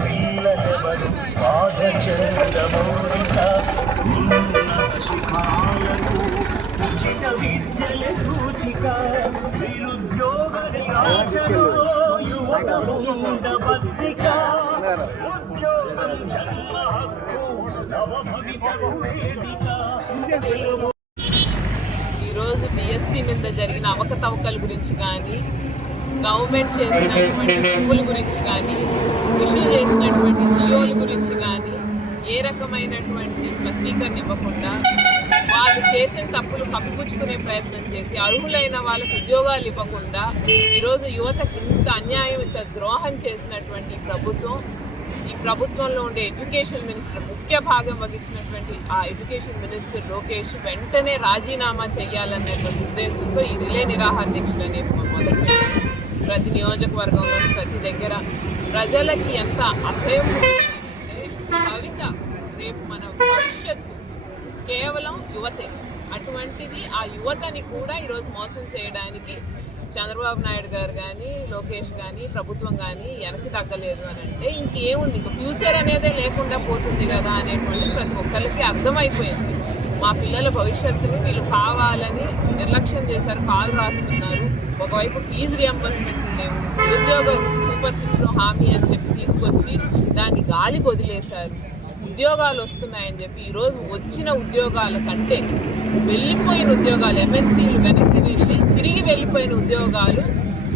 పిల్లలెవరు పాదచంద్రమౌళిక శిఖాలకు ఉచిత విద్యల సూచిక నిరుద్యోగ నిరాశలో యువత ఉండబద్రిక ఉద్యోగం జన్మ హక్కు నవ భవితకు వేదిక. ఈరోజు డిఎస్సి మీద జరిగిన అవకతవకల గురించి కానీ, గవర్నమెంట్ చేసినటువంటి భూముల గురించి కానీ, ఇష్యూ చేసినటువంటి జియోల గురించి కానీ ఏ రకమైనటువంటి స్పష్టీకరణ ఇవ్వకుండా వాళ్ళు చేసిన తప్పులు కప్పిపుచ్చుకునే ప్రయత్నం చేసి అర్హులైన వాళ్ళకు ఉద్యోగాలు ఇవ్వకుండా ఈరోజు యువతకు ఇంత అన్యాయం, ఇంత ద్రోహం చేసినటువంటి ఈ ప్రభుత్వంలో ఉండే ఎడ్యుకేషన్ మినిస్టర్ ముఖ్య భాగం వహించినటువంటి ఆ ఎడ్యుకేషన్ మినిస్టర్ లోకేష్ వెంటనే రాజీనామా చేయాలనేటువంటి ఉద్దేశంతో ఈ రిలే నిరాహార దీక్షలు అనేవి మొదలుపెట్టారు. ప్రతి నియోజకవర్గంలో ప్రతి దగ్గర ప్రజలకి ఎంత అసహ్యం అంటే భవిత రేపు మన భవిష్యత్తు కేవలం యువతే. అటువంటిది ఆ యువతని కూడా ఈరోజు మోసం చేయడానికి చంద్రబాబు నాయుడు గారు కానీ, లోకేష్ కానీ, ప్రభుత్వం కానీ వెనక్కి తగ్గలేదు అని అంటే ఇంకేముంది, ఇంకా ఫ్యూచర్ అనేదే లేకుండా పోతుంది కదా అనేటువంటి ప్రతి ఒక్కరికి అర్థమైపోయింది. మా పిల్లల భవిష్యత్తుని వీళ్ళు కావాలని నిర్లక్ష్యం చేశారు, కాలు రాస్తున్నారు. ఒకవైపు ఫీజు రియంబర్స్మెంట్ లేవు, నిరుద్యోగ సూపర్ 6లో హామీ అని చెప్పి తీసుకొచ్చి దాన్ని గాలికి వదిలేశారు. ఉద్యోగాలు వస్తున్నాయని చెప్పి ఈరోజు వచ్చిన ఉద్యోగాల కంటే వెళ్ళిపోయిన ఉద్యోగాలు, ఎంఎన్సీలు వెనక్కి వెళ్ళి తిరిగి వెళ్ళిపోయిన ఉద్యోగాలు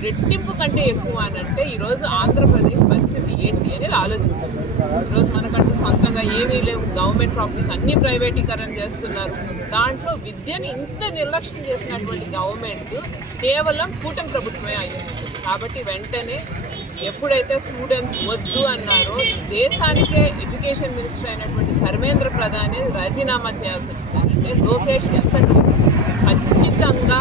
రెట్టింపు కంటే ఎక్కువ అని అంటే ఈరోజు ఆంధ్రప్రదేశ్ పరిస్థితి ఏంటి అనేది ఆలోచించారు. ఈరోజు మనకంటూ సొంతంగా ఏమీ లేవు, గవర్నమెంట్ ప్రాపర్టీస్ అన్నీ ప్రైవేటీకరణ చేస్తున్నారు. దాంట్లో విద్యని ఇంత నిర్లక్ష్యం చేసినటువంటి గవర్నమెంట్ కేవలం కూటమి ప్రభుత్వమే అయ్యింది. కాబట్టి వెంటనే ఎప్పుడైతే స్టూడెంట్స్ వద్దు అన్నారో దేశానికే ఎడ్యుకేషన్ మినిస్టర్ అయినటువంటి ధర్మేంద్ర ప్రధాన్ రాజీనామా చేయాల్సి వచ్చింది. అంటే లోకేష్ ఎంత ఖచ్చితంగా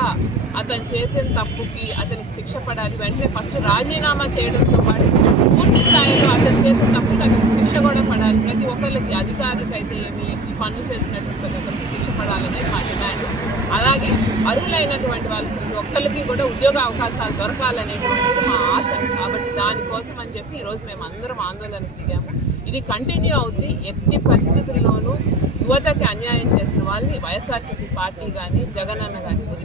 అతను చేసిన తప్పుకి అతనికి శిక్ష పడాలి. వెంటనే ఫస్ట్ రాజీనామా చేయడంతో పాటు పూర్తి స్థాయిలో అతను చేసిన తప్పుకి అతనికి శిక్ష కూడా పడాలి. ప్రతి ఒక్కరికి, అధికారులకు అయితే ఏమి ఈ పనులు చేసినటువంటి ప్రతి ఒక్కరికి శిక్ష పడాలనేది మా డిమాండ్. అలాగే అర్హులైనటువంటి వాళ్ళకి ప్రతి ఒక్కరికి కూడా ఉద్యోగ అవకాశాలు దొరకాలనేటువంటిది మా ఆశ. కాబట్టి దానికోసం అని చెప్పి ఈరోజు మేము అందరం ఆందోళనకు దిగాము. ఇది కంటిన్యూ అవుద్ది. ఎట్టి పరిస్థితుల్లోనూ యువతకి అన్యాయం చేసిన వాళ్ళని వైఎస్ఆర్సీపీ పార్టీ కానీ, జగన్ అన్న కానీ